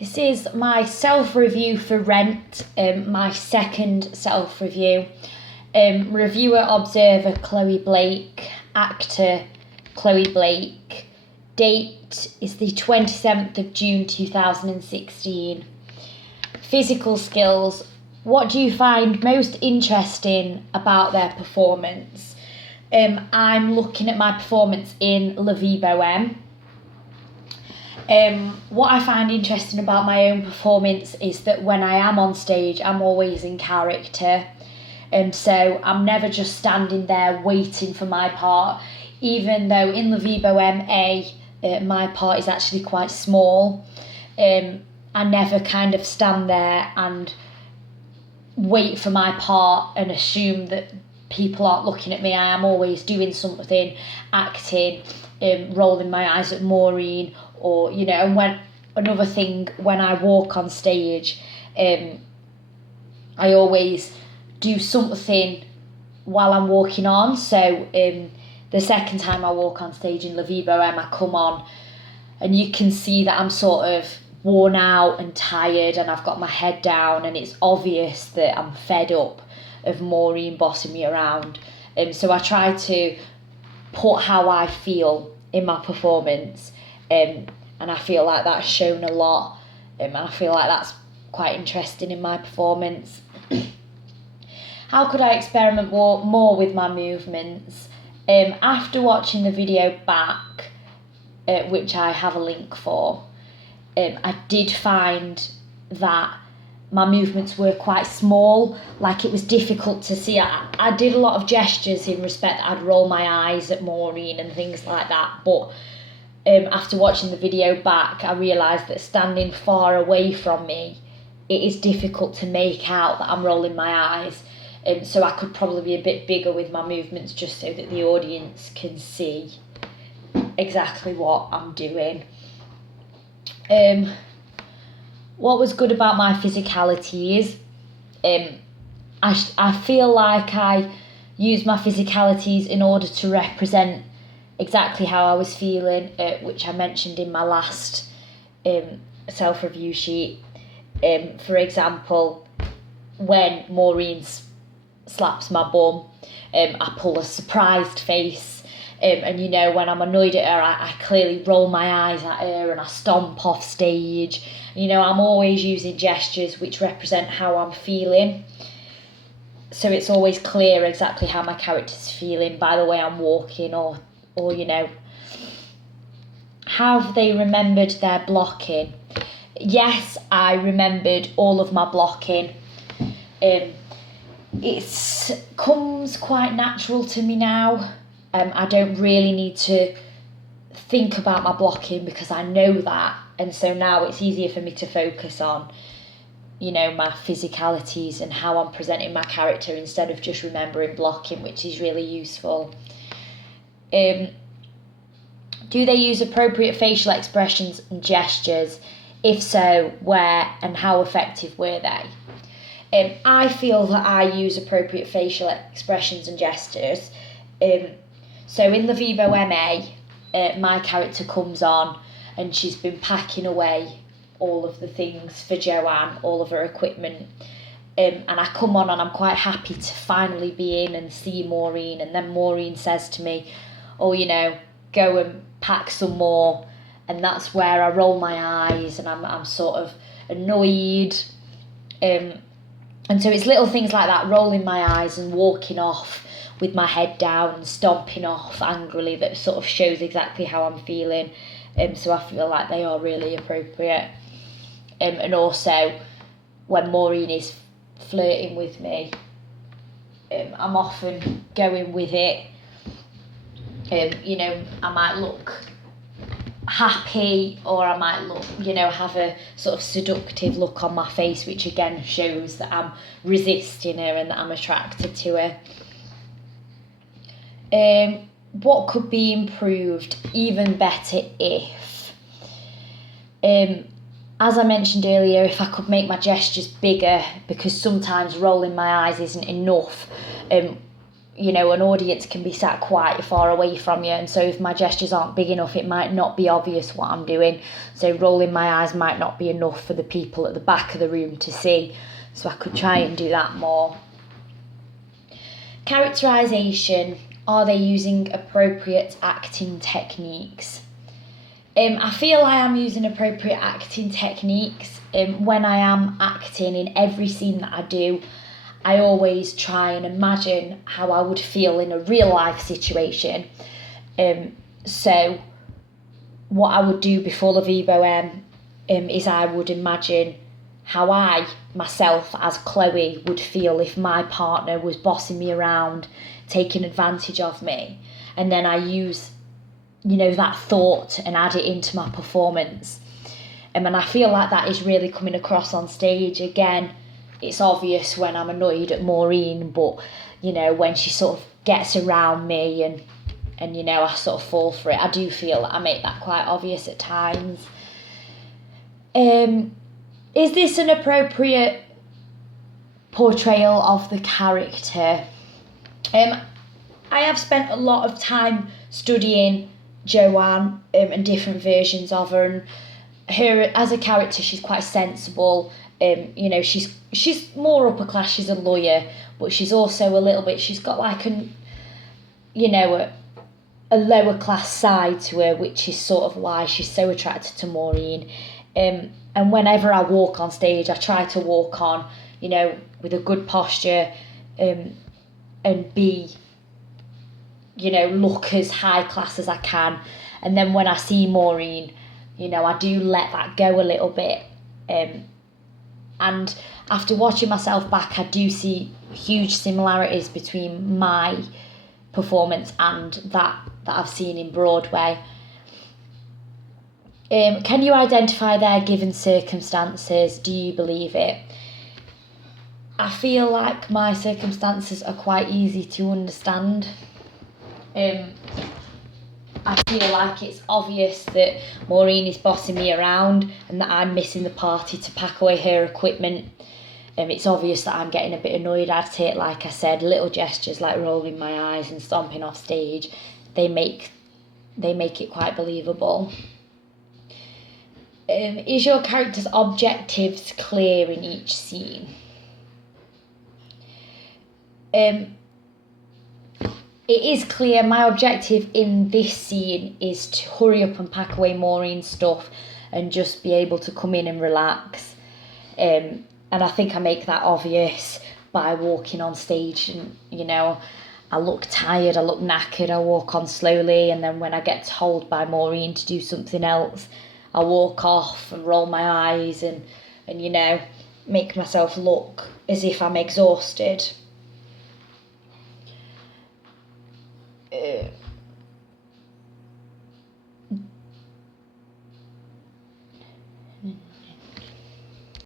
This is my self-review for Rent, my second self-review. Reviewer, observer, Chloe Blake. Actor, Chloe Blake. Date is the 27th of June 2016. Physical skills. What do you find most interesting about their performance? I'm looking at my performance in La Vie Boheme. What I find interesting about my own performance is that when I am on stage, I'm always in character. So I'm never just standing there waiting for my part, even though in La Vie Boheme my part is actually quite small. I never kind of stand there and wait for my part and assume that people aren't looking at me. I am always doing something, acting, rolling my eyes at Maureen, or and when another thing, when I walk on stage, I always do something while I'm walking on. So the second time I walk on stage in La Vie Boheme, I come on and you can see that I'm sort of worn out and tired and I've got my head down, and it's obvious that I'm fed up of Maureen bossing me around. So I try to put how I feel in my performance, and I feel like that's shown a lot, and I feel like that's quite interesting in my performance. How could I experiment more with my movements? After watching the video back, which I have a link for, I did find that my movements were quite small, like it was difficult to see. I did a lot of gestures in respect that I'd roll my eyes at Maureen and things like that, but after watching the video back, I realised that standing far away from me, it is difficult to make out that I'm rolling my eyes. So I could probably be a bit bigger with my movements just so that the audience can see exactly what I'm doing. What was good about my physicality is I feel like I use my physicalities in order to represent exactly how I was feeling, which I mentioned in my last self-review sheet. For example, when Maureen slaps my bum, I pull a surprised face. And when I'm annoyed at her, I clearly roll my eyes at her and I stomp off stage. I'm always using gestures which represent how I'm feeling. So it's always clear exactly how my character's feeling by the way I'm walking, or Have they remembered their blocking? Yes, I remembered all of my blocking. It comes quite natural to me now. I don't really need to think about my blocking because I know that, and so now it's easier for me to focus on my physicalities and how I'm presenting my character instead of just remembering blocking, which is really useful. Do they use appropriate facial expressions and gestures? If so, where and how effective were they? I feel that I use appropriate facial expressions and gestures. So in La Vie Boheme, my character comes on and she's been packing away all of the things for Joanne, all of her equipment. And I come on and I'm quite happy to finally be in and see Maureen. And then Maureen says to me, oh, go and pack some more. And that's where I roll my eyes and I'm sort of annoyed. And so it's little things like that, rolling my eyes and walking off with my head down and stomping off angrily, that sort of shows exactly how I'm feeling. So I feel like they are really appropriate. And also, when Maureen is flirting with me, I'm often going with it. I might look happy, or I might look, have a sort of seductive look on my face, which again shows that I'm resisting her and that I'm attracted to her. What could be improved even better if? As I mentioned earlier, if I could make my gestures bigger, because sometimes rolling my eyes isn't enough. you know, an audience can be sat quite far away from you, and so if my gestures aren't big enough, it might not be obvious what I'm doing. So rolling my eyes might not be enough for the people at the back of the room to see. So I could try and do that more. Characterisation. Are they using appropriate acting techniques? I feel I am using appropriate acting techniques. When I am acting in every scene that I do, I always try and imagine how I would feel in a real life situation. So what I would do before the VIBO is I would imagine how I, myself as Chloe, would feel if my partner was bossing me around, taking advantage of me. And then I use, you know, that thought and add it into my performance. And I feel like that is really coming across on stage. Again, it's obvious when I'm annoyed at Maureen, but, you know, when she sort of gets around me and you know, I sort of fall for it, I do feel that I make that quite obvious at times. Is this an appropriate portrayal of the character? I have spent a lot of time studying Joanne and different versions of her, and her as a character, she's quite sensible. You know, she's more upper class, she's a lawyer, but she's also a little bit, she's got like a lower class side to her, which is sort of why she's so attracted to Maureen. And whenever I walk on stage, I try to walk on, you know, with a good posture, and be, you know, look as high class as I can. And then when I see Maureen, you know, I do let that go a little bit. And after watching myself back, I do see huge similarities between my performance and that I've seen in Broadway. Can you identify their given circumstances? Do you believe it? I feel like my circumstances are quite easy to understand. I feel like it's obvious that Maureen is bossing me around and that I'm missing the party to pack away her equipment. It's obvious that I'm getting a bit annoyed at it. Like I said, little gestures like rolling my eyes and stomping off stage, they make it quite believable. Is your character's objectives clear in each scene? It is clear. My objective in this scene is to hurry up and pack away Maureen's stuff and just be able to come in and relax. And I think I make that obvious by walking on stage, and, you know, I look tired, I look knackered, I walk on slowly, and then when I get told by Maureen to do something else, I walk off and roll my eyes and you know, make myself look as if I'm exhausted.